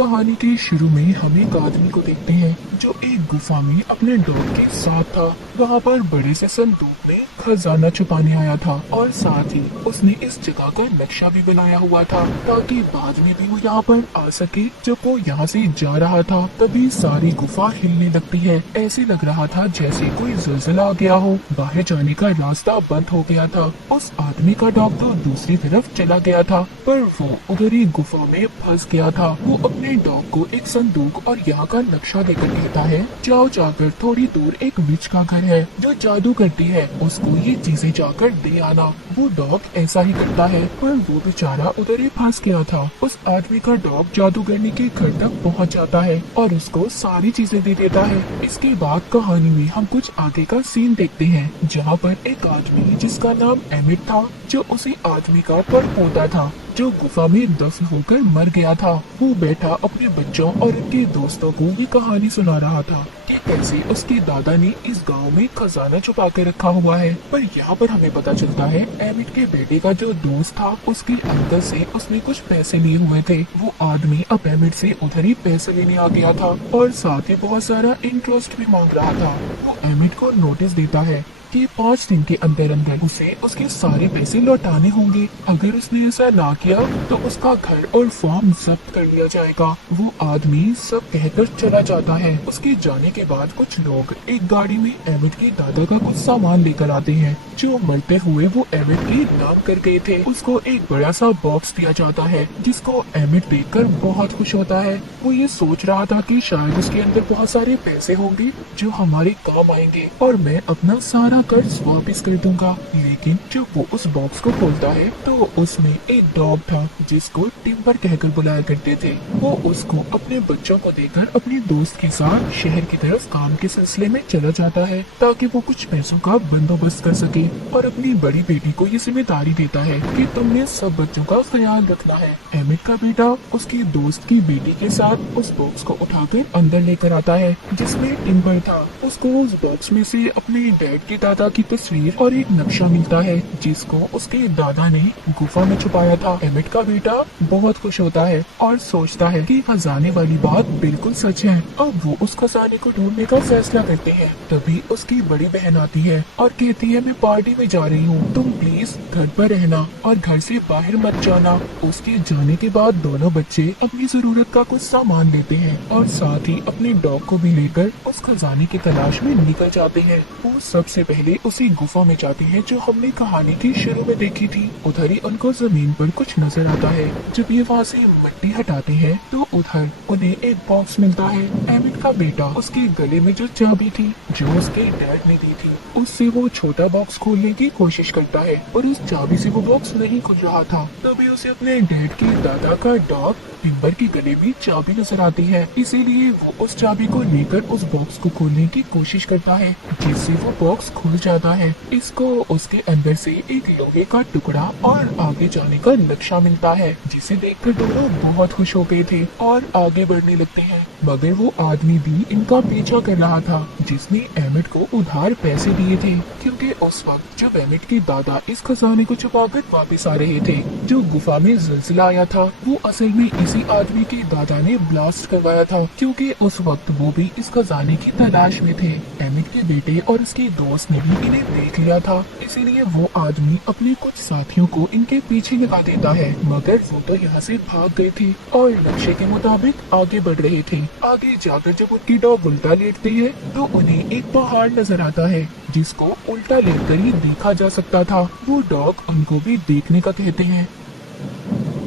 कहानी के शुरू में हम एक आदमी को देखते हैं जो एक गुफा में अपने डॉग के साथ था। वहाँ पर बड़े से संदूक में खजाना छुपाने आया था और साथ ही उसने इस जगह का नक्शा भी बनाया हुआ था ताकि बाद में भी वो यहाँ पर आ सके। जब वो यहाँ से जा रहा था तभी सारी गुफा हिलने लगती है। ऐसे लग रहा था जैसे कोई ज़लज़ला आ गया हो। बाहर जाने का रास्ता बंद हो गया था। उस आदमी का डॉग तो दूसरी तरफ चला गया था पर वो उधर ही गुफा में फंस गया था। वो अपने डॉग को एक संदूक और यहाँ का नक्शा देकर कहता है, जाओ जाकर थोड़ी दूर एक विच का घर है जो जादू करती है, उसको ये चीजें जाकर दे आना। वो डॉग ऐसा ही करता है पर वो बेचारा उधर ही फंस गया था। उस आदमी का डॉग जादूगरनी के घर तक पहुँच जाता है और उसको सारी चीजें दे देता है। इसके बाद कहानी में हम कुछ आगे का सीन देखते हैं जहाँ पर एक आदमी जिसका नाम एमिट था, जो उसी आदमी का परपोता था जो गुफा में दफन होकर मर गया था। वो बैठा अपने बच्चों और उनके दोस्तों को ये कहानी सुना रहा था कि कैसे उसके दादा ने इस गांव में खजाना छुपा के रखा हुआ है। पर यहाँ पर हमें पता चलता है एमिट के बेटे का जो दोस्त था उसके अंकल से उसने कुछ पैसे लिए हुए थे। वो आदमी अब एमिट से उधर ही पैसे लेने आ गया था और साथ ही बहुत सारा इंटरेस्ट भी मांग रहा था। वो एमिट को नोटिस देता है कि 5 दिन के अंदर अंदर उसे उसके सारे पैसे लौटाने होंगे। अगर उसने ऐसा ना किया तो उसका घर और फार्म जब्त कर लिया जाएगा। वो आदमी सब कहकर चला जाता है। उसके जाने के बाद कुछ लोग एक गाड़ी में एमिट के दादा का कुछ सामान लेकर आते हैं जो मरते हुए वो एमिट के नाम कर गए थे। उसको एक बड़ा सा बॉक्स दिया जाता है जिसको एमिट देखकर बहुत खुश होता है। वो ये सोच रहा था कि शायद उसके अंदर बहुत सारे पैसे होंगे जो हमारे काम आएंगे और मैं अपना सारा कर्ज वापस कर दूंगा। लेकिन जब वो उस बॉक्स को खोलता है तो उसमें एक डॉग था जिसको टिम्बर कहकर बुलाया करते थे। वो उसको अपने बच्चों को देकर अपने दोस्त के साथ शहर की तरफ काम के सिलसिले में चला जाता है ताकि वो कुछ पैसों का बंदोबस्त कर सके और अपनी बड़ी बेटी को ये जिम्मेदारी देता है कि तुमने सब बच्चों का ख्याल रखना है। एमिट का बेटा उसके दोस्त की बेटी के साथ उस बॉक्स को उठाकर अंदर लेकर आता है जिसमें टिम्बर था। उसको उस बॉक्स में से अपने डैड के दादा की तस्वीर और एक नक्शा मिलता है जिसको उसके दादा ने गुफा में छुपाया था। एमिट का बेटा बहुत खुश होता है और सोचता है कि खजाने वाली बात बिल्कुल सच है। अब वो उस खजाने को ढूंढने का फैसला करते हैं। तभी उसकी बड़ी बहन आती है और कहती है मैं पार्टी में जा रही हूँ, तुम प्लीज घर पर रहना और घर से बाहर मत जाना। उसके जाने के बाद दोनों बच्चे अपनी जरूरत का कुछ सामान लेते हैं और साथ ही अपने डॉग को भी लेकर उस खजाने की तलाश में निकल जाते हैं। वो सबसे पहले उसी गुफा में जाती है जो हमने कहानी के शुरू में देखी थी। उधर ही उनको जमीन पर कुछ नजर आता है। जब ये वहाँ से मिट्टी हटाते हैं तो उधर उन्हें एक बॉक्स मिलता है। एमिट का बेटा उसके गले में जो चाबी थी जो उसके डैड ने दी थी उससे वो छोटा बॉक्स खोलने की कोशिश करता है और उस चाबी से वो बॉक्स नहीं खुल रहा था। तभी उसे अपने डैड के दादा का डॉग टिम्बर के गले में चाबी नजर आती है। इसीलिए वो उस चाबी को लेकर उस बॉक्स को खोलने की कोशिश करता है जिससे वो बॉक्स खुल जाता है। इसको उसके अंदर से एक लोहे का टुकड़ा और आगे जाने का नक्शा मिलता है जिसे देखकर दोनों बहुत खुश हो गए थे और आगे बढ़ने लगते हैं। मगर वो आदमी भी इनका पीछा कर रहा था जिसने एमिट को उधार पैसे दिए थे, क्योंकि उस वक्त जब एमिट के दादा इस खजाने को छुपाकर वापस आ रहे थे जो गुफा में ज़लज़ला आया था वो असल में इसी आदमी के दादा ने ब्लास्ट करवाया था, क्योंकि उस वक्त वो भी इस खजाने की तलाश में थे। एमिट के बेटे और उसके दोस्त ने भी इन्हें देख लिया था, इसीलिए वो आदमी अपने कुछ साथियों को इनके पीछे लगा देता है। मगर वो तो यहाँ से भाग गए थे और नक्शे के मुताबिक आगे बढ़ रहे थे। आगे जाकर जब उनकी डॉग उल्टा लेटती है तो उन्हें एक पहाड़ नजर आता है जिसको उल्टा लेटकर ही देखा जा सकता था। वो डॉग उनको भी देखने का कहते हैं।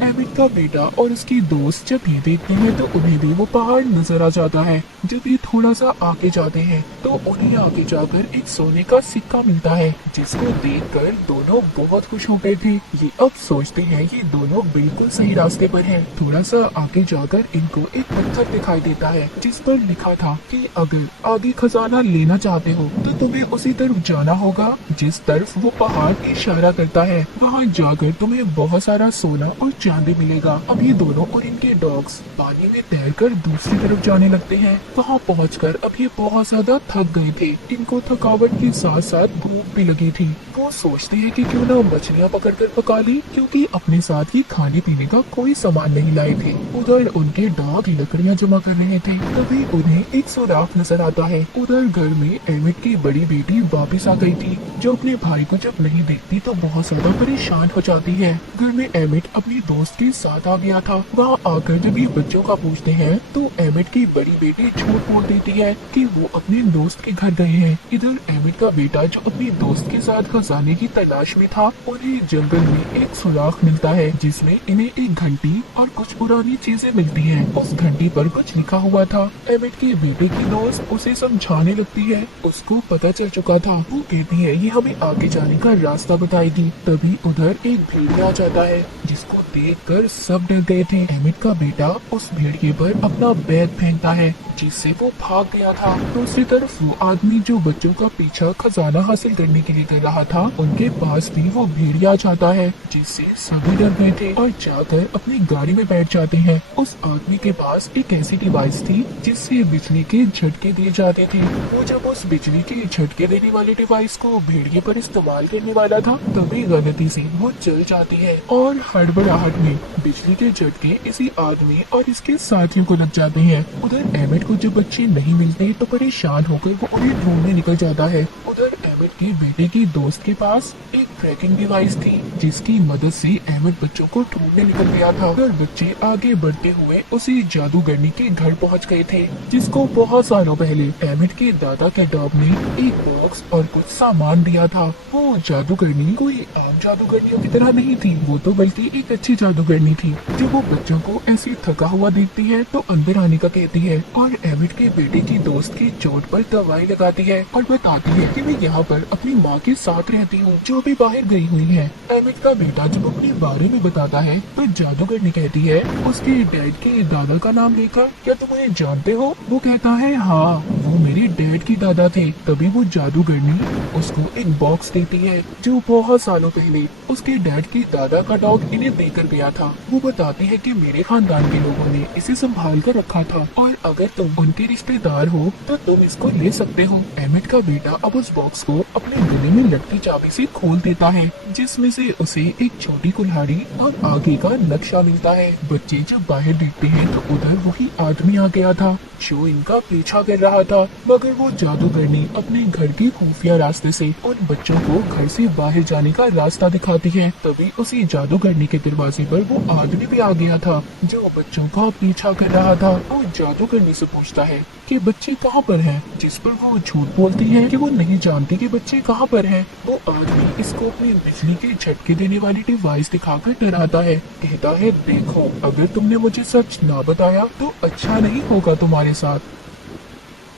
एमिट का बेटा और उसकी दोस्त जब ये देखते हैं तो उन्हें भी वो पहाड़ नजर आ जाता है। जब ये थोड़ा सा आगे जाते हैं तो उन्हें आगे जाकर एक सोने का सिक्का मिलता है जिसको देखकर दोनों बहुत खुश हो गए थे। ये अब सोचते हैं ये दोनों बिल्कुल सही रास्ते पर हैं। थोड़ा सा आगे जाकर इनको एक पत्थर दिखाई देता है जिस पर लिखा था कि अगर आगे खजाना लेना चाहते हो तो तुम्हें उसी तरफ जाना होगा जिस तरफ वो पहाड़ इशारा करता है। वहाँ जाकर तुम्हें बहुत सारा सोना और निशान भी मिलेगा। अब ये दोनों और इनके डॉग्स पानी में तैरकर दूसरी तरफ जाने लगते हैं। वहाँ पहुंचकर अब ये बहुत ज्यादा थक गए थे। इनको थकावट के साथ साथ भूख भी लगी थी। वो सोचते हैं कि क्यों ना मछलियाँ पकड़कर पका ली, क्योंकि अपने साथ ही खाने पीने का कोई सामान नहीं लाए थे। उधर उनके डॉग लकड़ियाँ जमा कर रहे थे। तभी उन्हें एक सुराख नजर आता है। उधर घर में एमिट की बड़ी बेटी वापस आ गई थी, जो अपने भाई को जब नहीं देखती तो बहुत ज्यादा परेशान हो जाती है। घर में एमिट अपनी दोस्त के साथ आ गया था। वहाँ आकर जब ये बच्चों का पूछते हैं तो एमिट की बड़ी बेटी झूठ बोल देती है कि वो अपने दोस्त के घर गए हैं। इधर एमिट का बेटा जो अपनी दोस्त के साथ खजाने की तलाश में था, उन्हें जंगल में एक सुराख मिलता है जिसमें इन्हें एक घंटी और कुछ पुरानी चीजें मिलती हैं। उस घंटी पर कुछ लिखा हुआ था। एमिट के बेटे की दोस्त उसे समझाने लगती है। उसको पता चल चुका था। वो कहती है ये हमें आगे जाने का रास्ता बताएगी। तभी उधर एक भेड़िया आ जाता है, जिसको देखकर सब डर गए थे। एमिट का बेटा उस भेड़िए पर अपना बैग फेंकता है, जिससे वो भाग गया था। दूसरी तरफ वो आदमी जो बच्चों का पीछा खजाना हासिल करने के लिए कर रहा था, उनके पास भी वो भेड़िया जाता है, जिससे सभी डर गए थे और जाकर अपनी गाड़ी में बैठ जाते हैं। उस आदमी के पास एक ऐसी डिवाइस थी जिससे बिजली के झटके दिए जाते थे। वो जब उस बिजली के झटके देने वाली डिवाइस को भेड़िए पर इस्तेमाल करने वाला था, तभी गलती से वो जल जाती है और हड़बड़ाहट में बिजली के झटके इसी आदमी और इसके साथियों को लग जाते हैं। उधर एमिट को जब बच्चे नहीं मिलते तो परेशान होकर वो उन्हें ढूंढने निकल जाता है। उधर एमिट के बेटे की दोस्त के पास एक ट्रैकिंग डिवाइस थी, जिसकी मदद से एमिट बच्चों को ढूंढने निकल गया था। उधर बच्चे आगे बढ़ते हुए उसी जादूगरनी के घर पहुंच गए थे, जिसको बहुत सालों पहले एमिट के दादा के डॉग ने एक बॉक्स और कुछ सामान दिया था। वो जादूगरनी कोई आम जादूगरनियों की तरह नहीं थी, वो तो बल्कि एक अच्छी जादूगरनी थी। जब वो बच्चों को ऐसे थका हुआ देखती है तो अंदर आने का कहती है और एमिट के बेटे की दोस्त की चोट पर दवाई लगाती है और बताती है कि मैं यहाँ पर अपनी माँ के साथ रहती हूँ, जो भी बाहर गई हुई है। एमिट का बेटा जब अपने बारे में बताता है तो जादूगरनी कहती है उसके डैड के दादा का नाम लेकर, क्या तुम उन्हें जानते हो? वो कहता है हाँ, वो मेरे डैड के दादा थे। तभी वो जादूगरनी उसको एक बॉक्स देती है, जो बहुत सालों पहले उसके डैड के दादा का डॉग इन्हें देकर गया था। वो बताती है कि मेरे खानदान के लोगों ने इसे संभाल कर रखा था और अगर तुम उनके रिश्तेदार हो तो तुम इसको ले सकते हो। एमिट का बेटा अब उस बॉक्स को अपने गले में लटकी चाबी से खोल देता है, जिसमें से उसे एक छोटी कुल्हाड़ी और आगे का नक्शा मिलता है। बच्चे जब बाहर देखते हैं तो उधर वही आदमी आ गया था जो इनका पीछा कर रहा था, मगर वो जादूगरनी अपने घर के खुफिया रास्ते से उन बच्चों को घर से बाहर जाने का रास्ता दिखाती है। तभी उसी जादूगरनी के दरवाजे पर वो आदमी भी आ गया था जो बच्चों का पीछा कर रहा था। वो जादूगरनी से पूछता है कि बच्चे कहाँ पर हैं, जिस पर वो झूठ बोलती है कि वो नहीं जानती कि बच्चे कहाँ पर हैं। वो आदमी इसको अपनी बिजली के झटके देने वाली डिवाइस दिखाकर डराता है। कहता है देखो, अगर तुमने मुझे सच ना बताया तो अच्छा नहीं होगा तुम्हारे साथ।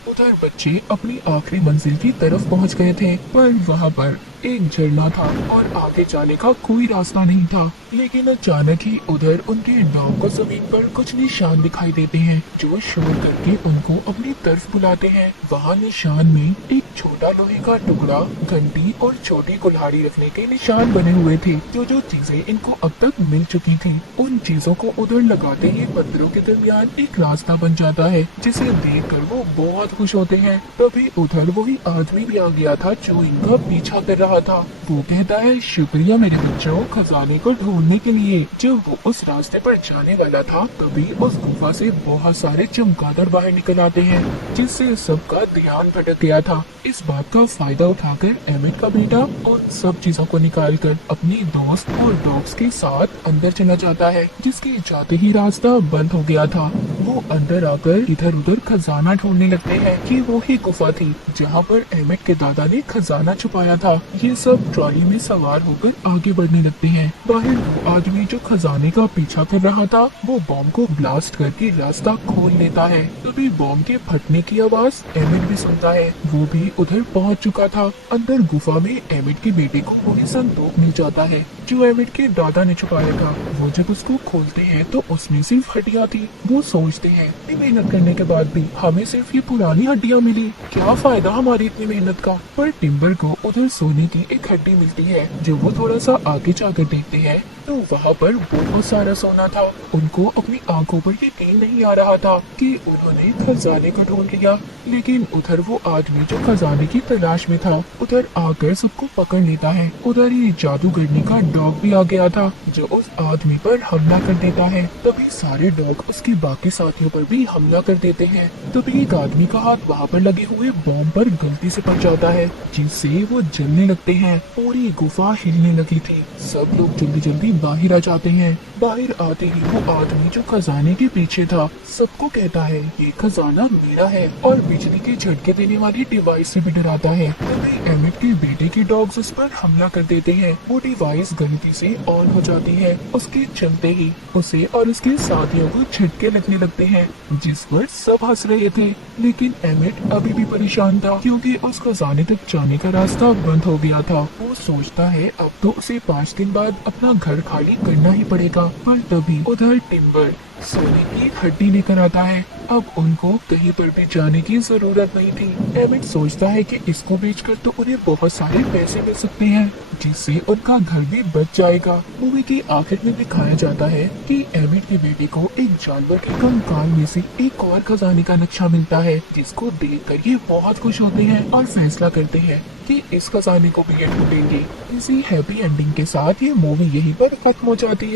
उधर बच्चे अपनी आखिरी मंजिल की तरफ पहुंच गए थे, पर वहां पर एक झरना था और आगे जाने का कोई रास्ता नहीं था। लेकिन अचानक ही उधर उनके डॉग को जमीन पर कुछ निशान दिखाई देते हैं, जो शोर करके उनको अपनी तरफ बुलाते हैं। वहाँ निशान में एक छोटा लोहे का टुकड़ा, घंटी और छोटी कुल्हाड़ी रखने के निशान बने हुए थे। जो चीजें इनको अब तक मिल चुकी थी, उन चीजों को उधर लगाते ही पत्थरों के दरमियान एक रास्ता बन जाता है, जिसे देखकर वो बहुत खुश होते हैं। तभी उधर वही आदमी भी आ गया था जो इनका पीछा कर रहा था। वो कहता है शुक्रिया मेरे बच्चों, खजाने को ढूंढने के लिए। जब वो उस रास्ते पर जाने वाला था तभी उस गुफा से बहुत सारे चमगादड़ बाहर निकल आते हैं, जिससे सबका ध्यान भटक गया था। इस बात का फायदा उठाकर एमिट का बेटा उन सब चीजों को निकालकर अपनी दोस्त और डॉग्स के साथ अंदर चला जाता है, जिसके जाते ही रास्ता बंद हो गया था। वो अंदर आकर इधर उधर खजाना ढूंढने लगते हैं कि वो ही गुफा थी जहाँ पर एमिट के दादा ने खजाना छुपाया था। ये सब ट्रॉली में सवार होकर आगे बढ़ने लगते हैं। बाहर वो आदमी जो खजाने का पीछा कर रहा था, वो बॉम्ब को ब्लास्ट करके रास्ता खोल लेता है। तभी बॉम्ब के फटने की आवाज एमिट भी सुनता है। वो भी उधर पहुंच चुका था। अंदर गुफा में एमिट के बेटे को वही संदूक मिल जाता है जो एमिट के दादा ने छुपाया था। वो जब उसको खोलते हैं तो उसमें सिर्फ हड्डियां थी। वो सोचते हैं इतनी मेहनत करने के बाद भी हमें सिर्फ ये पुरानी हड्डियां मिली, क्या फायदा हमारी इतनी मेहनत का। पर टिम्बर को उधर सोने की एक हड्डी मिलती है। जब वो थोड़ा सा आगे जाकर देखते हैं तो वहाँ पर बहुत सारा सोना था। उनको अपनी आंखों पर यकीन नहीं आ रहा था कि उन्होंने खजाने को ढूंढ लिया। लेकिन उधर वो आदमी जो खजाने की तलाश में था उधर आकर सबको पकड़ लेता है। उधर ही जादूगरनी का डॉग भी आ गया था जो उस आदमी पर हमला कर देता है। तभी सारे डॉग उसके बाकी साथियों पर भी हमला कर देते हैं। तभी एक आदमी का हाथ वहाँ पर लगे हुए बॉम्ब पर गलती से पड़ जाता है जिससे वो जलने लगते हैं। पूरी गुफा हिलने लगी थी। सब लोग जल्दी जल्दी बाहर आ जाते हैं। बाहर आते ही वो आदमी जो खजाने के पीछे था सबको कहता है ये खजाना मेरा है और बिजली के झटके देने वाली डिवाइस से भी डराता है। तभी एमिट के बेटे के डॉग्स उस पर हमला कर देते हैं। वो डिवाइस गलती से ऑन हो जाती है। उसके चलते ही उसे और उसके साथियों को झटके लगने लगते हैं जिस पर सब हंस रहे थे। लेकिन एमिट अभी भी परेशान था क्योंकि उस खजाने तक जाने का रास्ता बंद हो गया था। वो सोचता है अब तो उसे 5 दिन बाद अपना घर खाली करना ही पड़ेगा। पर तभी उधर टिम्बर सोने की हड्डी लेकर आता है। अब उनको कहीं पर भी जाने की जरूरत नहीं थी। एमिट सोचता है कि इसको बेचकर तो उन्हें बहुत सारे पैसे मिल सकते हैं जिससे उनका घर भी बच जाएगा। मूवी के आखिर में दिखाया जाता है कि एमिट के बेटे को एक जानवर के कंकाल में से एक और खजाने का नक्शा मिलता है जिसको देखकर ये बहुत खुश होते हैं और फैसला करते हैं कि इस खजाने को भी ये ढूंढेंगे। इसी हैप्पी एंडिंग के साथ ये मूवी यहीं पर खत्म हो जाती है।